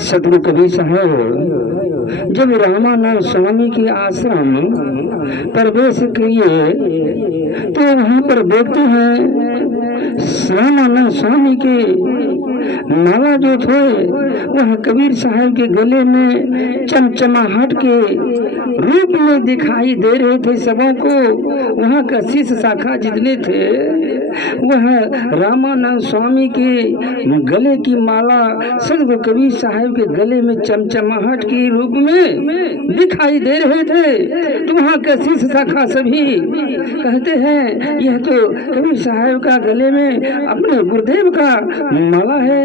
सदगुरु कबीर साहब जब रामानंद स्वामी के आश्रम प्रवेश किए तो वहां पर देखते हैं रामानंद स्वामी के माला जो थे वह कबीर साहब के गले में चमचमाहट के रूप में दिखाई दे रहे थे सबों को। वहाँ का शिष्य शाखा जितने थे वह रामानंद स्वामी के गले की माला सदगुरु कबीर साहब के गले में चमचमाहट के रूप में दिखाई दे रहे थे। तो वहाँ का शिष्य शाखा सभी कहते हैं यह तो कबीर साहब का गले में अपने गुरुदेव का माला है।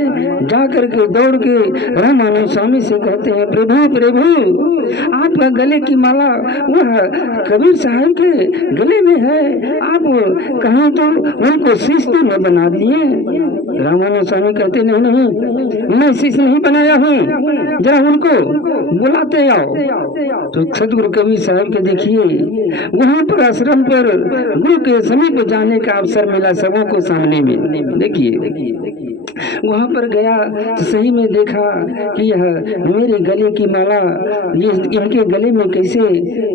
जा करके दौड़ के रामानंद स्वामी से कहते हैं प्रभु प्रभु आपका गले की माला वह कबीर साहब के गले में है, आप कहें तो उनको शिष्य तो न बना दिए। रामानंद स्वामी कहते नहीं नहीं मैं शिष्य नहीं बनाया हूँ, जरा उनको बुलाते आओ। तो सदगुरु कबीर साहब के देखिए वहाँ पर आश्रम पर गुरु के समीप जाने का अवसर मिला सबों को सामने में। देखिए वहाँ पर गया तो सही में देखा कि यह मेरे गले की माला ये इनके गले में कैसे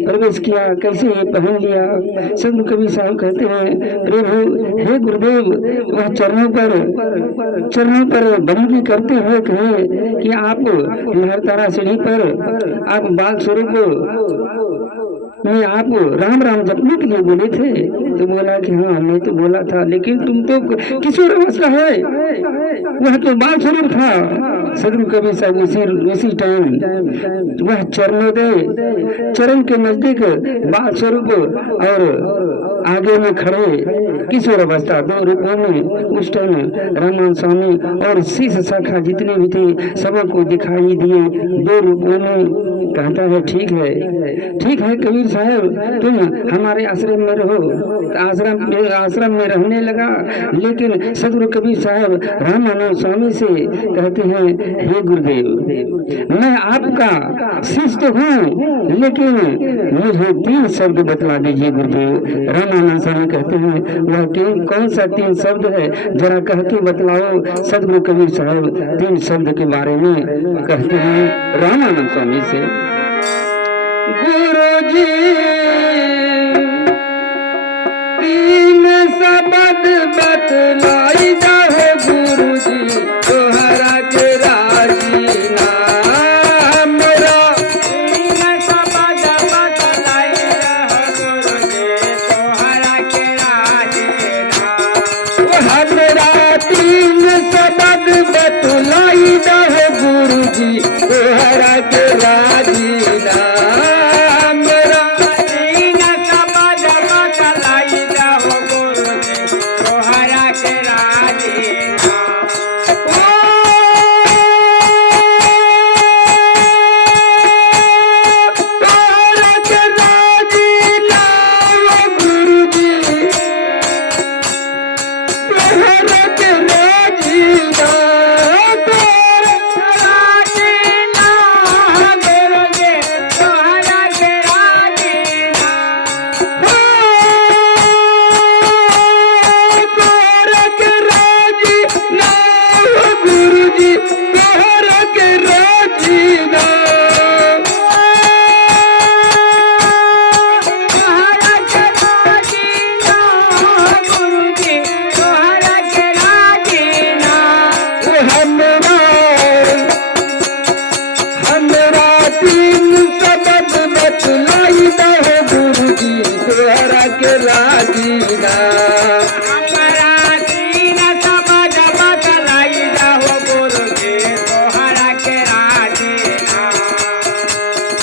प्रवेश किया, कैसे ये पहन लिया। सदगुरु कबीर साहब कहते हैं प्रभु हे गुरुदेव वह चरणों पर बंदगी करते हुए कहे कि आप लहरतारा सीढ़ी पर आप बाल स्वरूप मैं आप राम राम जपने के लिए बोले थे। तो बोला कि हाँ मैं तो बोला था, लेकिन तुम तो किशोर अवस्था है, वह तो बाल स्वरूप था। सदगुरु कबीर साहब उसी टाइम वह चरणोदय चरण के नजदीक बाल स्वरूप और आगे में खड़े किशोर अवस्था दो रूपों में उस टाइम रामानंद स्वामी और शिष्य शाखा जितने भी थे सबों को दिखाई दिए दो रूपों में। कहता है ठीक है कबीर साहब तुम हमारे आश्रम में रहो। आश्रम में रहने लगा। लेकिन सदगुरु कबीर साहब रामानंद स्वामी से कहते हैं हे गुरुदेव मैं आपका शिष्य तो हूँ, लेकिन मुझे 3 शब्द बतला दीजिए गुरुदेव। रामानंद स्वामी कहते हैं वह कौन सा 3 शब्द है, जरा कह के बतलाओ। सदगुरु कबीर साहब 3 शब्द के बारे में कहते हैं रामानंद स्वामी से गुरुजी 3 शब्द बतलाई जाओ गुरुजी तोहरा के राजी नाम मेरा। 3 शब्द बतलाई जाओ गुरुजी तोहरा के राजी नाम हमरा 3 शब्द बतलाई जाओ गुरुजी तोहरा के राजी नाम।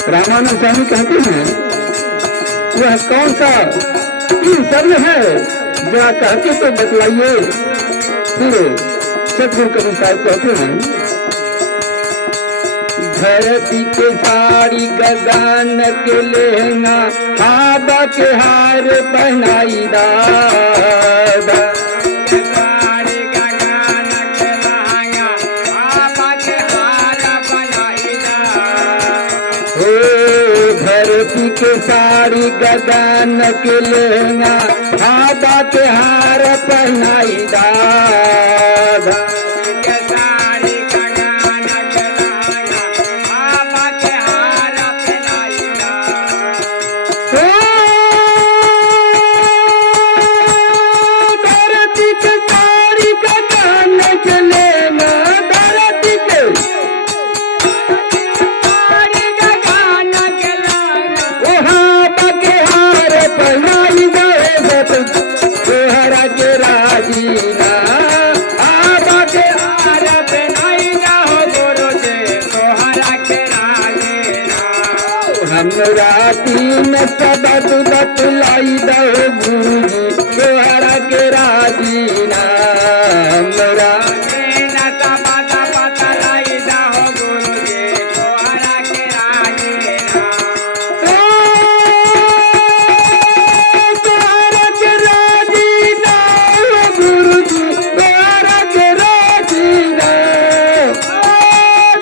रामानंद स्वामी कहते हैं वह कौन सा 3 शब्द है, जरा कहते तो बतलाइए। फिर सदगुरु कबीर साहब कहते हैं धरती के साड़ी गगन के लहंगा हाबा के हार पहनाई दादा। धरती के साड़ी गगन के लहंगा हाबा के हार पहनाई दादा। हमरा तीन सबद बतलाई दो गुरुजी तोहरा के राजीना हमरा तीन सबद बतलाई दो गुरुजी तोहरा के राजीना तोहरा के राजीना गुरुजी तोहरा के राजीना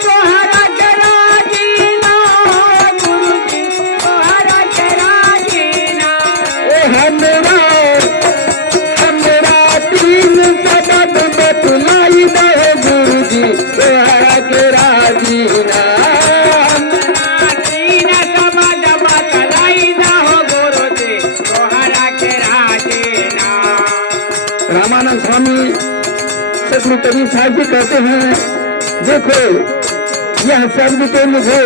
तोहरा के राजीना गुरुजी तोहरा के राजीना हमरा तीन सबद बतलाई दो गुरुजी तोहरा के राजीना तीन सबद बतलाई दो गुरुजी तोहरा के राजीना रामानंद स्वामी सतगुरु कबीर साहब जी कहते हैं देखो यह शब्द तो मुझे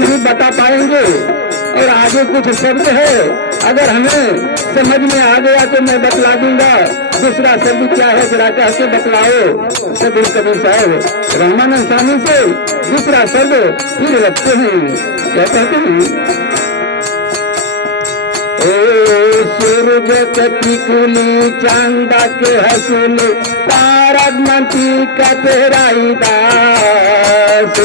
नहीं बता पाएंगे और आगे कुछ शब्द है अगर हमें समझ में आ गया तो मैं बतला दूंगा दूसरा शब्द क्या है जरा कह के बतलाओ सतगुरु कबीर साहब रामानंद स्वामी से दूसरा शब्द फिर रखते हैं क्या कहते हैं ओ सूरज कति कुली चांदा के हसूल तारक मंती का तेराई दास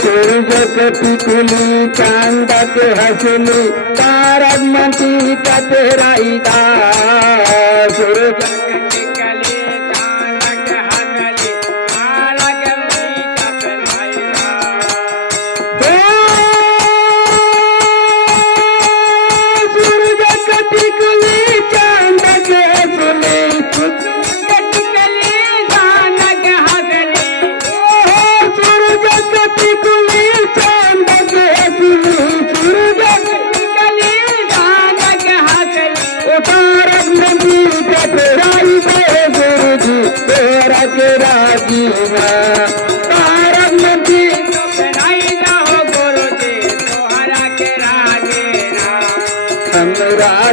सूरज कति कुली चांदा के हसूल तारक मंती का तेराई दास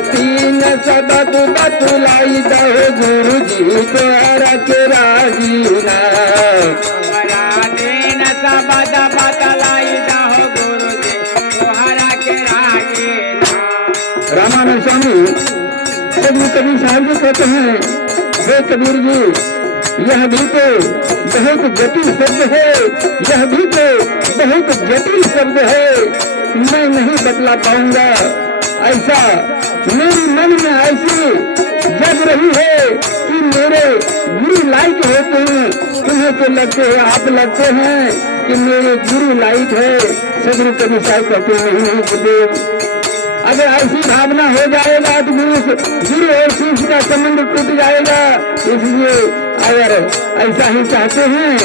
तीन सबद बतलाई दो गुरुजी तोहरा के राजीना तीन सबद बतलाई दो गुरुजी तोहरा के राजीना रामानंद स्वामी सतगुरु कबीर साहब जी कहते हैं हे कबीर जी यह भी तो बहुत जटिल शब्द है यह भी तो बहुत जटिल शब्द है मैं नहीं बतला पाऊंगा ऐसा मेरे मन में ऐसी जग रही है कि मेरे गुरु लायक होते हैं तुम्हें तो लगते हैं आप लगते हैं कि मेरे गुरु लायक है सदगुरु कबीर साहब कहते नहीं गुरुदेव अगर ऐसी भावना हो जाएगा तो गुरु और शिष्य का संबंध टूट जाएगा इसलिए अगर ऐसा ही चाहते हैं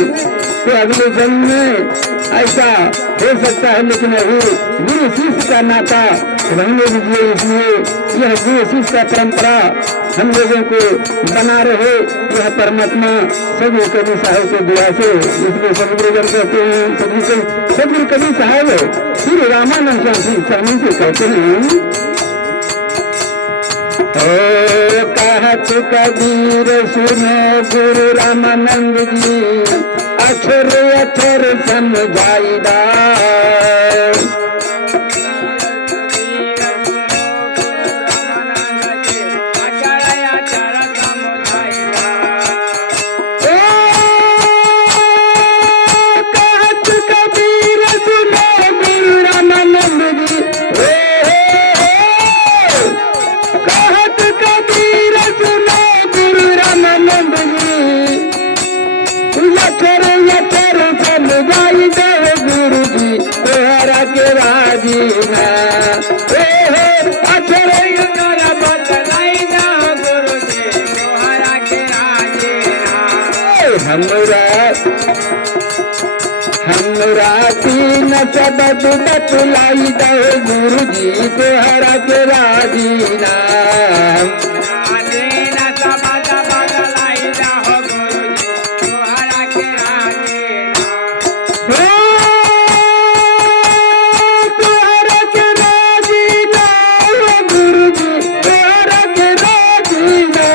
तो अगले जन्म में ऐसा हो सकता है लेकिन अभी गुरु शिष्य का नाता रहने दीजिए इसलिए यह गुरु शिष्य का परंपरा हम लोगों को बना रहे यह परमात्मा सदगुरु कबीर साहब के दुआ से इसलिए सदगुरुजन कहते हैं सदगुरु कबीर साहब श्री रामानंद स्वामी से कहते हैं कहत कबीर सुनो गुरु रामानंद जी अक्षर अक्षर समझाईदा हमरा तीन सबद बतलाई दो गुरुजी तोहरा के राजीना तीन सबद बतलाई दो गुरुजी तोहरा के राजीना तोहरा के राजीना गुरुजी तोहरा के राजीना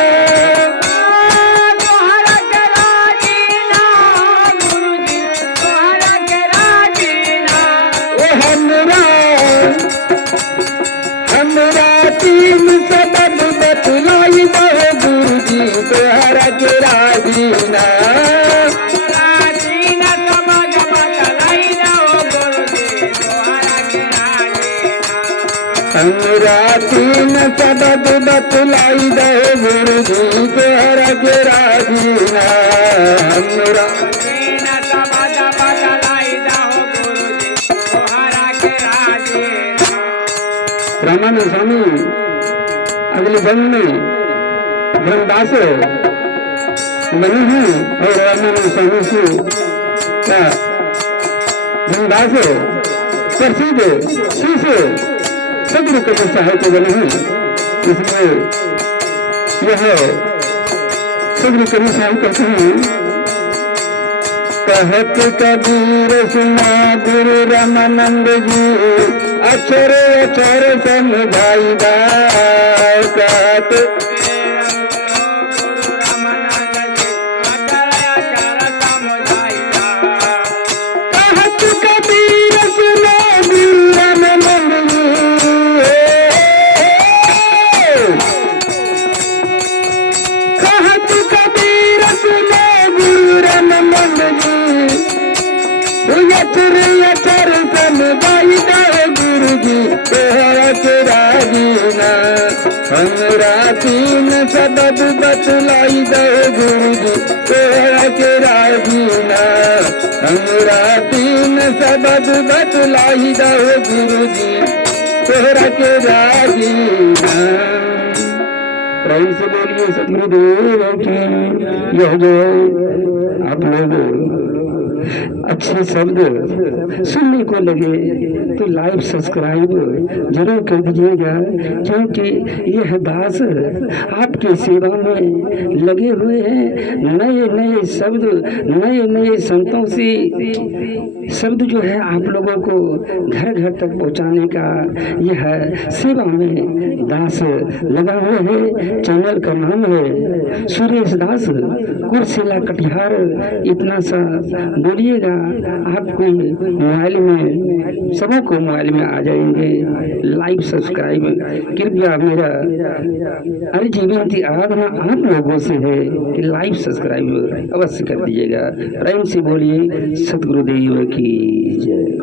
तीन सबद बतलाई दो गुरु जी तोहरा के राजीना तीन सबद बतलाई दो गुरु जी तोहरा के राजीना हमरा तीन सबद बतलाई दो गुरु जी तोहरा के राजीना हमरा तीन सबद बतलाई दो गुरु जी तोहरा के राजीना रामानंद स्वामी अगले जन्म में धर्मदास बने हैं और रामानंद स्वामी से क्या धर्मदास प्रसिद्ध शिष्य सदगुरु के साहित्य बने हैं। इसमें यह सदगुरु के साहित्य कहते हैं कहत कबीर सुना गुरु रामानंद जी अक्षर अक्षर समझाई दा कहत कहत कबीर सुना गुरु रामानंद जी कहत कबीर सुना गुरु रामानंद जी अक्षर अक्षर समझाई दा गुरु जी तोहरा के राजीना हमरा तीन सबद बतलाई दो गुरु जी तोहरा के राजीना हमरा तीन सबद बतलाई दो गुरु जी तोहरा के राजीना। प्रेम से बोलिए सतगुरुदेव की यह जो आप लोग अच्छे शब्द सुनने को लगे तो लाइव सब्सक्राइब जरूर कर दीजिएगा, क्योंकि यह दास आपकी सेवा में लगे हुए हैं। नए नए शब्द नए नए संतों से शब्द जो है आप लोगों को घर घर तक पहुंचाने का यह सेवा में दास लगा हुआ है। चैनल का नाम है सुरेश दास कुर्सिला कटिहार। इतना सा बोलिएगा आपको मोबाइल में सबों को मोबाइल में आ जाएंगे। लाइव सब्सक्राइब कृपया मेरा अर्जी विनती आराधना आप लोगों से है कि लाइव सब्सक्राइब अवश्य कर दीजिएगा। प्रेम से बोलिए सतगुरुदेव की जय।